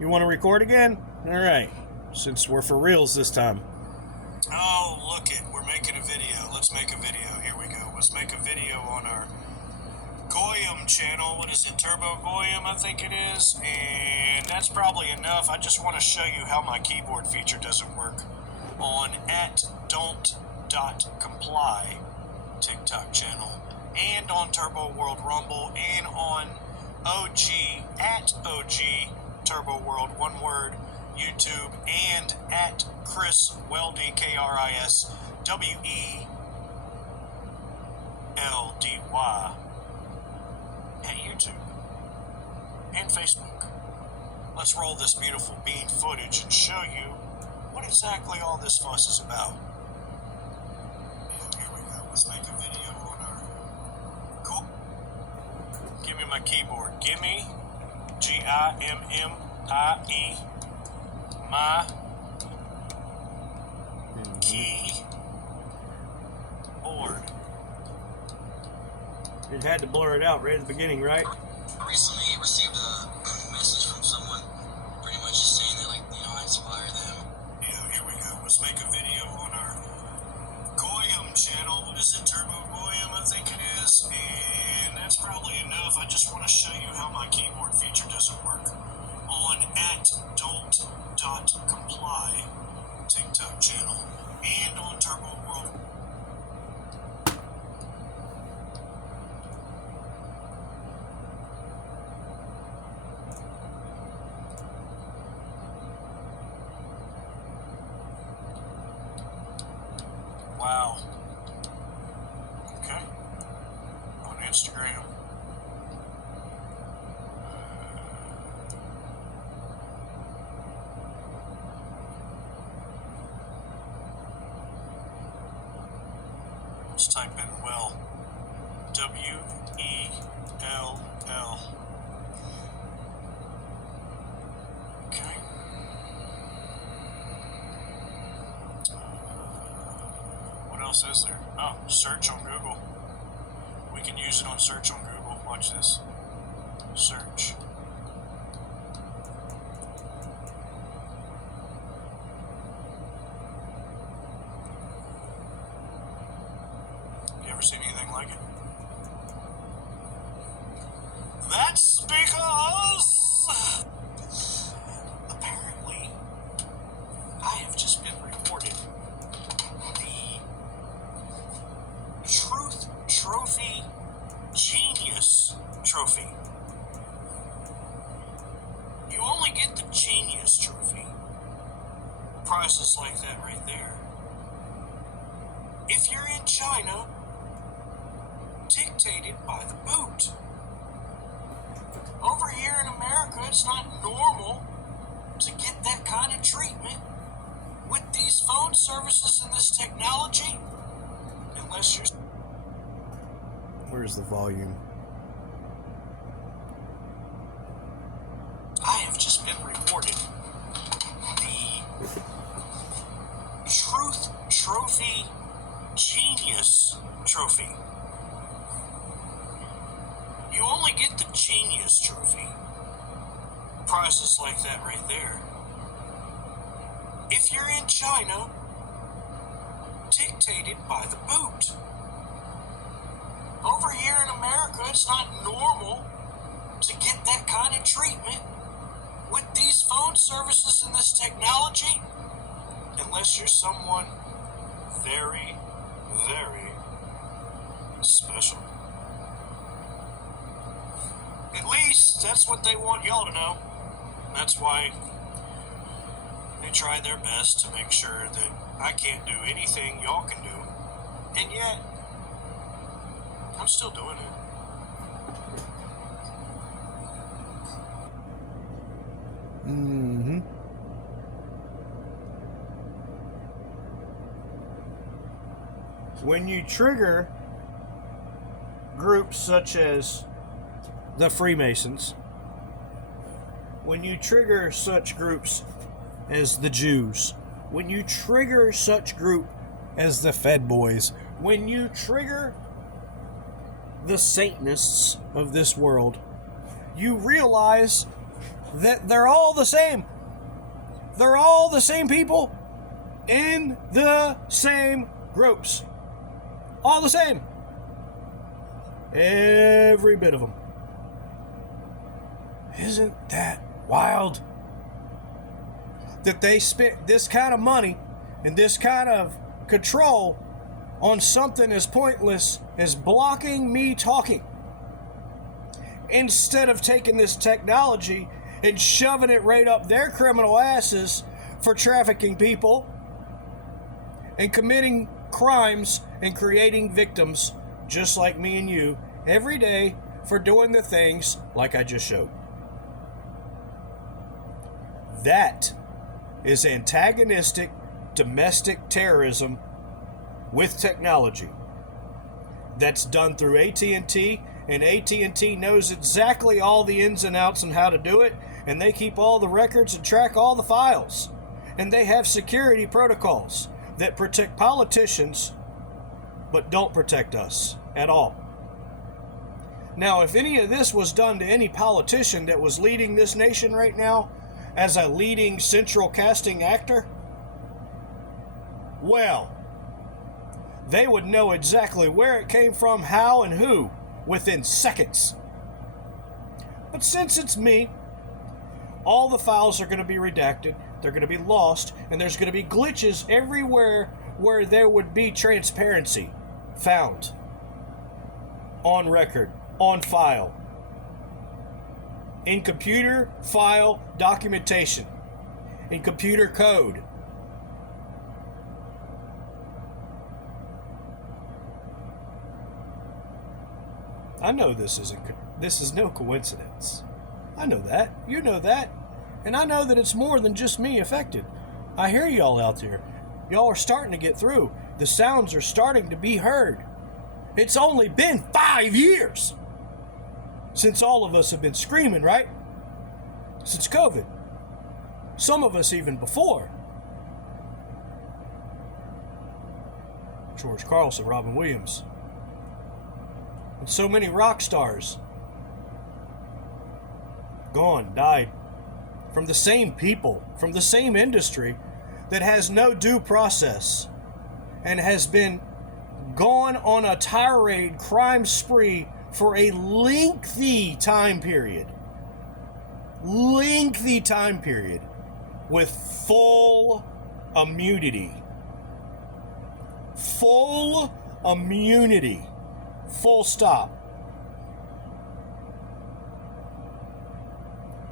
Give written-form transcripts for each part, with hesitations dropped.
You want to record again? All right. Since we're for reals this time. Oh, look it. We're making a video. Let's make a video. Here we go. Let's make a video on our Goyim channel. What is it? Turbo Goyim, I think it is. And that's probably enough. I just want to show you how my keyboard feature doesn't work on @don't.comply TikTok channel and on Turbo World Rumble and on OG Turbo World, one word, YouTube, and Chris Weldy, KRISWELDY at YouTube and Facebook. Let's roll this beautiful bean footage and show you what exactly all this fuss is about. Here we go. Let's make a video on our cool. Give me my keyboard. Give me GIMMIE my keyboard. It had to blur it out right at the beginning, right? Recently received a message from someone pretty much just saying that, like, I inspire them. Yeah, here we go. Let's make a video on our Goyim channel. What is it? Turbo Goyim, I think it is. And that's probably enough. I just want to show you how my keyboard feature doesn't work on @don't.comply TikTok channel and on Turbo World. Wow. Okay. On Instagram. Let's type in well. WELL. Okay. What else is there? Oh, search on Google. We can use it on search on Google. Watch this. Search. You ever seen anything like it? That's because apparently I have just been rewarded the Truth Trophy Genius Trophy. You only get the Genius Trophy. Prices like that right there. If you're in China, dictated by the boot. Over here in America, it's not normal to get that kind of treatment with these phone services and this technology, unless you're... Where's the volume? I have just been rewarded the Truth Trophy Genius Trophy. You only get the Genius Trophy. Prices like that right there. If you're in China, dictated by the boot. Over here in America, it's not normal to get that kind of treatment with these phone services and this technology, unless you're someone very, very special. At least that's what they want y'all to know. That's why they try their best to make sure that I can't do anything y'all can do. And yet, I'm still doing it. Mm-hmm. When you trigger groups such as the Freemasons, when you trigger such groups as the Jews, when you trigger such group as the Fed Boys, when you trigger the Satanists of this world, you realize that they're all the same. They're all the same people in the same groups. All the same. Every bit of them. Isn't that wild? That they spent this kind of money and this kind of control on something as pointless as blocking me talking, instead of taking this technology and shoving it right up their criminal asses for trafficking people and committing crimes and creating victims just like me and you every day for doing the things like I just showed. That is antagonistic domestic terrorism with technology. That's done through AT&T, and AT&T knows exactly all the ins and outs and how to do it, and they keep all the records and track all the files. And they have security protocols that protect politicians but don't protect us at all. Now, if any of this was done to any politician that was leading this nation right now as a leading central casting actor, well, they would know exactly where it came from, how, and who within seconds. But since it's me, all the files are going to be redacted, they're going to be lost, and there's going to be glitches everywhere where there would be transparency found on record, on file, in computer file documentation, in computer code. I know this is no coincidence. I know that. You know that. And I know that it's more than just me affected. I hear y'all out there. Y'all are starting to get through. The sounds are starting to be heard. It's only been 5 years since all of us have been screaming, right? Since COVID. Some of us even before. George Carlson, Robin Williams, and so many rock stars gone, died, from the same people, from the same industry that has no due process and has been gone on a tirade crime spree for a lengthy time period with full immunity. Full immunity. Full stop.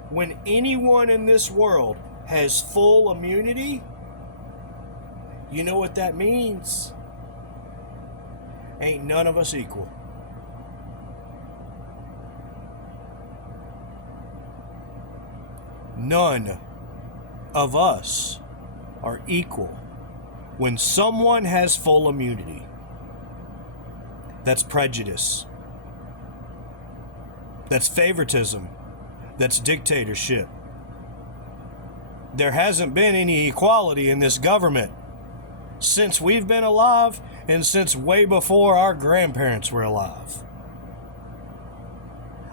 When anyone in this world has full immunity, you know what that means? Ain't none of us equal. None of us are equal when someone has full immunity. That's prejudice. That's favoritism. That's dictatorship. There hasn't been any equality in this government since we've been alive and since way before our grandparents were alive.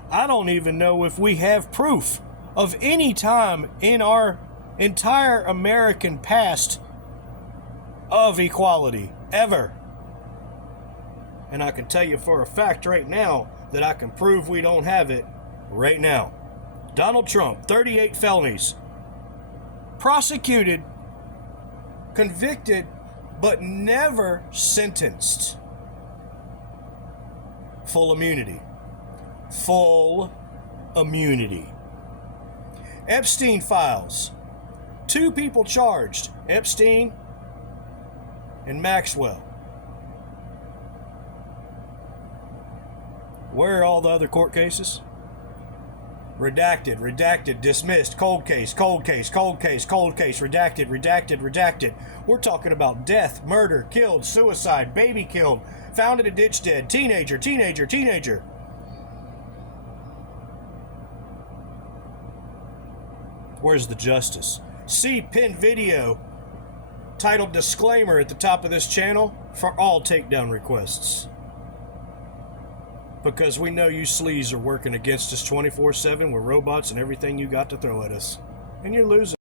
I don't even know if we have proof of any time in our entire American past of equality, ever. And I can tell you for a fact right now that I can prove we don't have it right now. Donald Trump, 38 felonies, prosecuted, convicted, but never sentenced. Full immunity. Full immunity. Epstein files. 2 people charged, Epstein and Maxwell. Where are all the other court cases? Redacted, dismissed, cold case, redacted. We're talking about death, murder, killed, suicide, baby killed, found in a ditch dead, teenager. Where's the justice? See pinned video titled disclaimer at the top of this channel for all takedown requests. Because we know you sleaze are working against us 24/7 with robots and everything you got to throw at us. And you're losing.